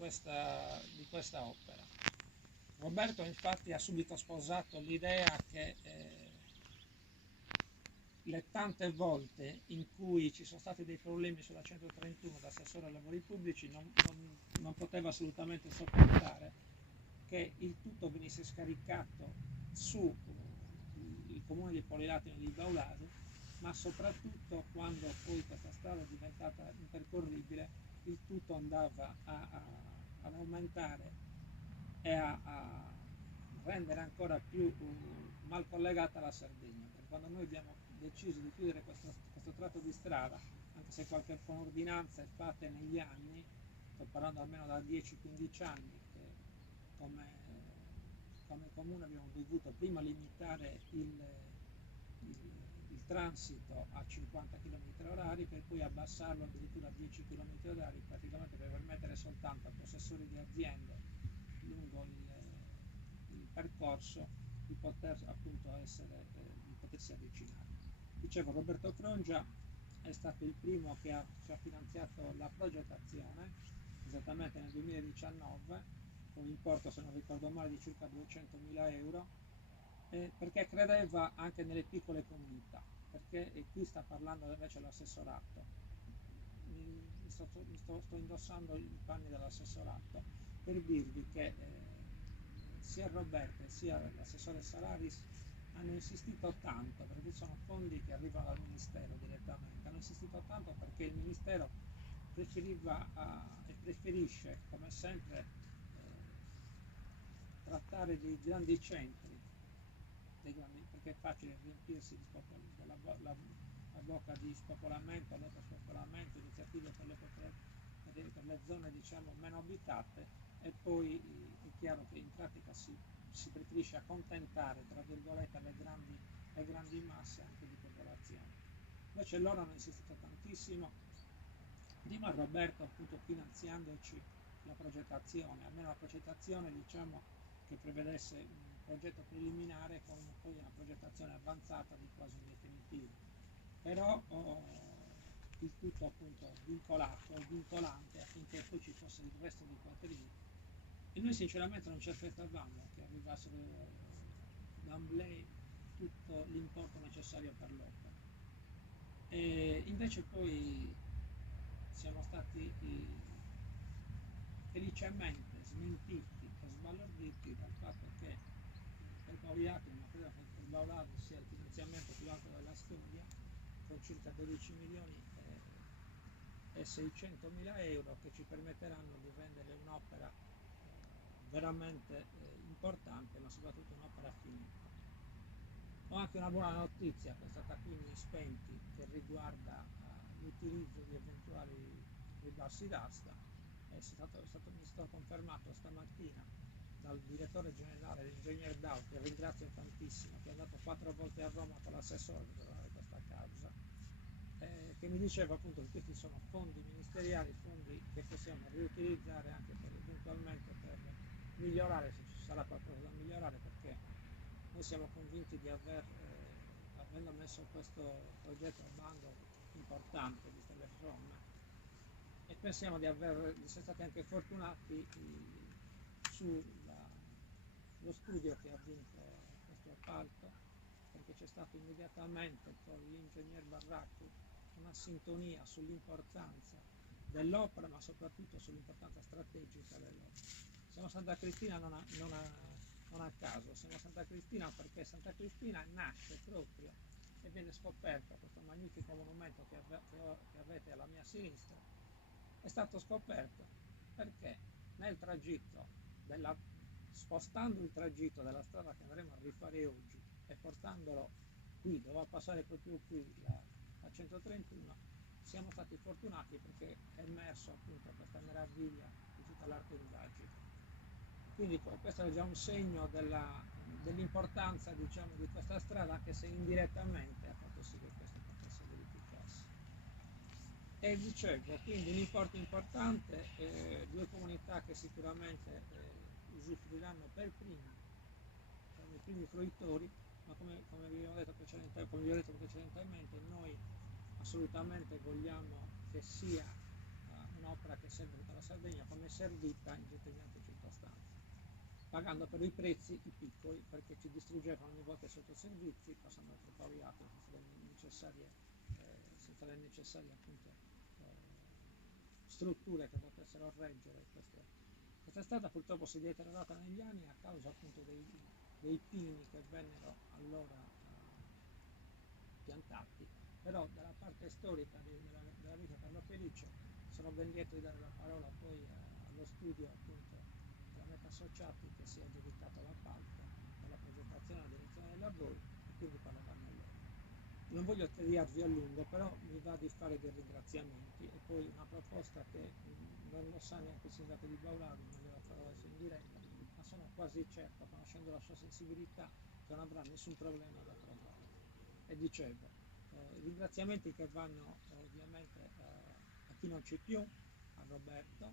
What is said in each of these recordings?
di questa opera. Roberto infatti ha subito sposato l'idea che le tante volte in cui ci sono stati dei problemi sulla 131 da assessore ai lavori pubblici non poteva assolutamente sopportare che il tutto venisse scaricato su il comune di Polilatino di Baulado, ma soprattutto quando poi questa strada è diventata impercorribile, il tutto andava ad aumentare e a rendere ancora più mal collegata la Sardegna, perché quando noi abbiamo deciso di chiudere questo tratto di strada, anche se con ordinanze fatte negli anni, sto parlando almeno da 10-15 anni, che come comune abbiamo dovuto prima limitare il transito a 50 km/h per poi abbassarlo addirittura a 10 km/h, praticamente per permettere soltanto a possessori di aziende lungo il percorso di poter appunto di potersi avvicinare. Dicevo, Roberto Crongia è stato il primo che ci ha finanziato la progettazione, esattamente nel 2019, con un importo, se non ricordo male, di circa 200.000 euro, perché credeva anche nelle piccole comunità, perché qui sta parlando invece l'assessorato. Sto indossando i panni dell'assessorato per dirvi che sia Roberto sia l'assessore Salaris hanno insistito tanto, perché sono fondi che arrivano dal Ministero direttamente, hanno insistito tanto perché il Ministero preferiva e preferisce come sempre trattare dei grandi centri, perché è facile riempirsi la bocca di spopolamento, l'autospopolamento, iniziative per le zone diciamo meno abitate, e poi è chiaro che in pratica si preferisce accontentare tra virgolette le grandi masse anche di popolazione. Invece loro hanno insistito tantissimo, prima Roberto appunto finanziandoci la progettazione, almeno la progettazione diciamo che prevedesse un progetto preliminare con poi una progettazione avanzata di quasi un definitivo, però il tutto appunto vincolato e vincolante affinché poi ci fosse il resto dei quattrini, e noi sinceramente non ci aspettavamo che arrivassero d'emblée tutto l'importo necessario per l'opera, e invece poi siamo stati felicemente smentiti e sbalorditi dal fatto che per Baulado, ma credo che per Baulado sia il finanziamento più alto della storia, con circa 12 milioni e 600 mila euro, che ci permetteranno di rendere un'opera veramente importante, ma soprattutto un'opera finita. Ho anche una buona notizia che è stata qui in spenti, che riguarda l'utilizzo di eventuali ribassi d'asta. Mi è stato confermato stamattina dal direttore generale, l'ingegner Dau, che ringrazio tantissimo, che è andato 4 volte a Roma con l'assessore per trovare questa causa, che mi diceva appunto che questi sono fondi ministeriali, fondi che possiamo riutilizzare anche eventualmente per migliorare, se ci sarà qualcosa da migliorare, perché noi siamo convinti di avendo messo questo progetto a bando importante, viste le somme, e pensiamo di essere stati anche fortunati sullo studio che ha vinto questo appalto, perché c'è stato immediatamente con l'ingegner Barracchi una sintonia sull'importanza dell'opera, ma soprattutto sull'importanza strategica dell'opera. Siamo Santa Cristina non a caso, siamo Santa Cristina perché Santa Cristina nasce proprio e viene scoperto questo magnifico monumento che avete alla mia sinistra. È stato scoperto perché nel tragitto spostando il tragitto della strada che andremo a rifare oggi e portandolo qui, doveva passare proprio qui la 131, siamo stati fortunati perché è emerso appunto questa meraviglia di tutta l'arte nuragica. Quindi questo è già un segno dell'importanza diciamo di questa strada, anche se indirettamente ha fatto sì che questo potesse verificarsi. E dicevo, quindi un importo importante, due comunità che sicuramente usufruiranno per prime, saranno i primi fruitori, ma come vi ho detto precedentemente, noi assolutamente vogliamo che sia un'opera che serve tutta la Sardegna come servita in determinate circostanze, pagando per i prezzi i piccoli perché ci distruggevano ogni volta i sottoservizi, passando troppo avviati senza le necessarie appunto, strutture che potessero reggere questa strada. Purtroppo si è deteriorata negli anni a causa appunto dei pini che vennero allora piantati, però dalla parte storica della vita Carlo Felice sono ben lieto di dare la parola poi allo studio appunto della Meta Associati che si è dedicato all'appalto, alla progettazione e alla direzione dei lavori, e quindi parleranno loro. Non voglio tediarvi a lungo, però mi va di fare dei ringraziamenti e poi una proposta che non lo sa neanche il sindaco di Baularo, non gliela farò adesso in diretta, ma sono quasi certo, conoscendo la sua sensibilità, che non avrà nessun problema ad approvare. E dicevo, i ringraziamenti che vanno ovviamente a chi non c'è più, a Roberto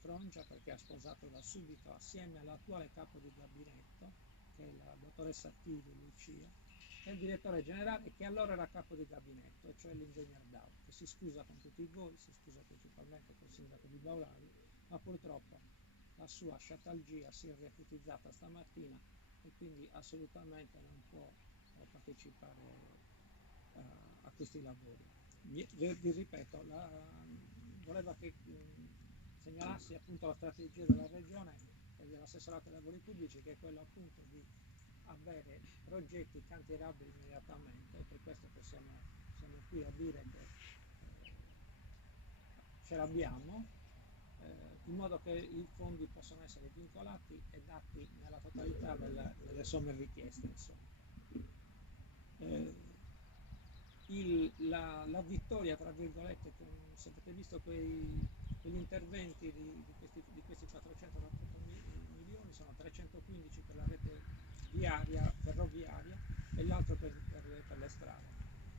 Frongia, perché ha sposato da subito assieme all'attuale capo di gabinetto, che è la dottoressa Tilly Lucia, e il direttore generale che allora era capo di gabinetto, cioè l'ingegner Dau, che si scusa con tutti voi, si scusa principalmente col sindaco di Baulari, ma purtroppo la sua sciatalgia si è riacutizzata stamattina e quindi assolutamente non può partecipare a questi lavori. Vi ripeto, voleva che segnalassi appunto la strategia della regione e dell'assessorato ai lavori pubblici, che è quello appunto di avere progetti cantierabili immediatamente, e per questo che siamo qui a dire che ce l'abbiamo, in modo che i fondi possano essere vincolati e dati nella totalità delle somme richieste. La vittoria, tra virgolette, se avete visto quegli interventi di questi 488 milioni, sono 315 per la rete viaria, ferroviaria, e l'altro per le strade.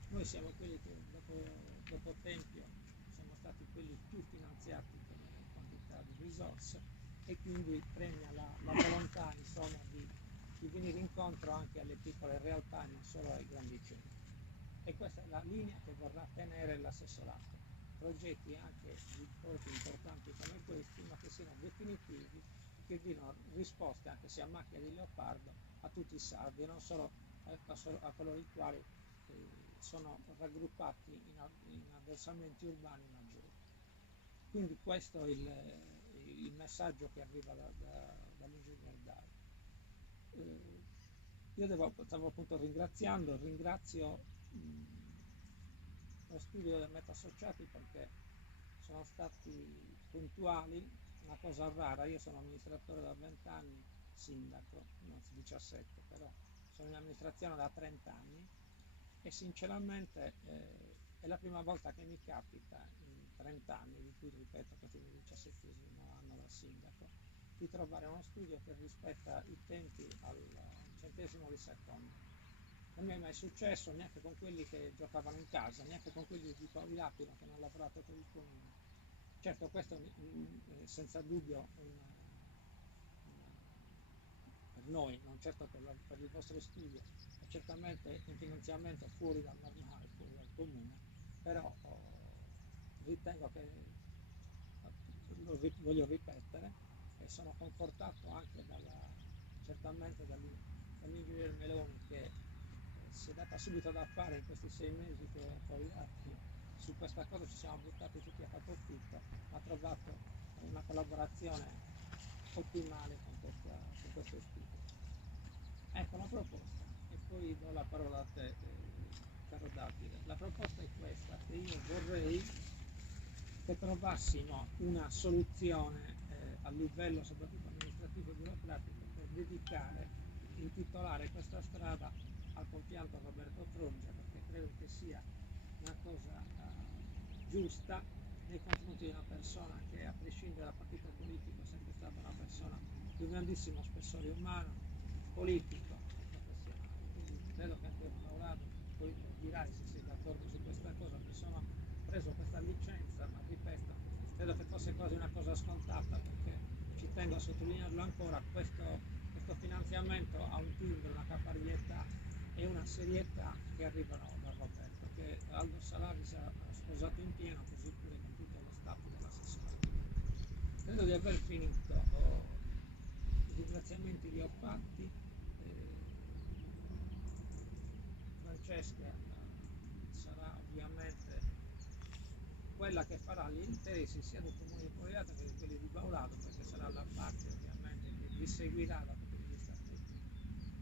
Noi siamo quelli che dopo Tempio siamo stati quelli più finanziati come quantità di risorse, e quindi premia la volontà insomma di venire incontro anche alle piccole realtà e non solo ai grandi centri. E questa è la linea che vorrà tenere l'assessorato. Progetti anche di importi importanti come questi, ma che siano definitivi e che diano risposte, anche se a macchia di leopardo, a tutti i sardi e non solo a coloro i quali sono raggruppati in avversamenti urbani maggiori. Quindi questo è il messaggio che arriva dall'ingegner Dai. Io stavo appunto ringrazio lo studio della Meta Associati perché sono stati puntuali, una cosa rara. Io sono amministratore da 20 anni, sindaco, non 17, però sono in amministrazione da 30 anni e sinceramente è la prima volta che mi capita in 30 anni, di cui ripeto questo è il mio 17° anno da sindaco, di trovare uno studio che rispetta i tempi al centesimo di secondo. Non mi è mai successo neanche con quelli che giocavano in casa, neanche con quelli di Pau L'Aquila che hanno lavorato per il comune. Certo, questo è senza dubbio per noi, non certo per il vostro studio, è certamente un finanziamento fuori dal normale, fuori dal comune, però ritengo che, voglio ripetere, e sono confortato anche certamente dall'ingegner Meloni che si è data subito da fare in questi 6 mesi che ho poi su questa cosa ci siamo buttati tutti a capofitto, ha trovato una collaborazione ottimale con questo studio. Ecco la proposta, e poi do la parola a te, caro Davide. La proposta è questa, che io vorrei che trovassimo una soluzione a livello soprattutto amministrativo e burocratico per intitolare questa strada al compianto Roberto Frongia, perché credo che sia una cosa giusta nei confronti di una persona che, a prescindere dal partito politico, è sempre stata una persona di un grandissimo spessore umano, politico e professionale. Quindi credo che anche Paolado, poi lo dirai se sei d'accordo su questa cosa, mi sono preso questa licenza, ma ripeto, credo che fosse quasi una cosa scontata, perché ci tengo a sottolinearlo ancora, questo finanziamento ha un timbro, una caparbietà e una serietà che arrivano da Roberto, che Aldo Salaris ha sposato in pieno, così pure con tutto lo staff dell'assessorato. Credo di aver finito, i ringraziamenti li ho fatti. Francesca sarà ovviamente quella che farà gli interessi sia del comune di Pogliata che di quelli di Baulado, perché sarà la parte ovviamente che vi seguirà dal punto di vista tecnico.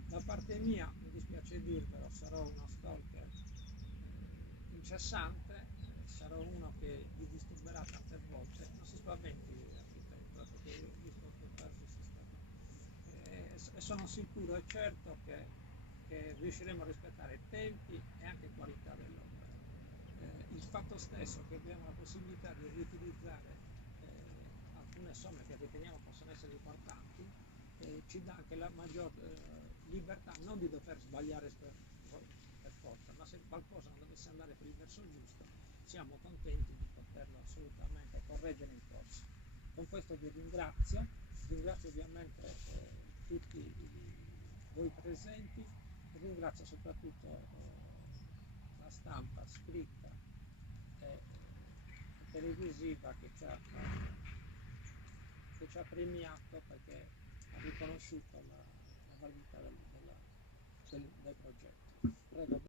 Da parte mia, mi dispiace dirvelo, sarò uno stalker incessante, sarò uno che vi disturberà tante volte. Non si spaventi, architetto, perché io ho visto che caso sistema. E sono sicuro e certo che riusciremo a rispettare tempi e anche qualità dell'opera. Il fatto stesso che abbiamo la possibilità di riutilizzare alcune somme che riteniamo possono essere importanti ci dà anche la maggior libertà non di dover sbagliare per forza, ma se qualcosa non dovesse andare per il verso giusto siamo contenti di poterlo assolutamente correggere in corso. Con questo vi ringrazio ovviamente tutti voi presenti, ringrazio soprattutto la stampa scritta e televisiva che ci ha premiato perché ha riconosciuto la validità del progetto. Prego.